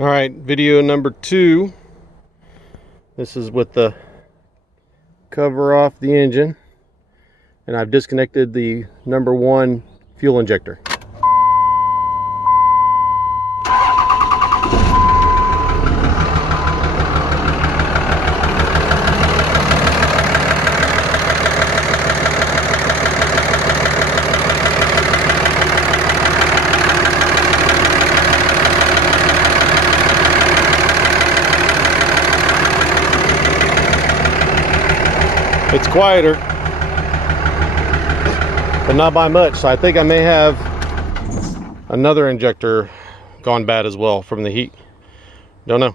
All right, video number 2. This is with the cover off the engine, and I've disconnected the number 1 fuel injector. It's quieter, but not by much, so I think I may have another injector gone bad as well from the heat. Don't know.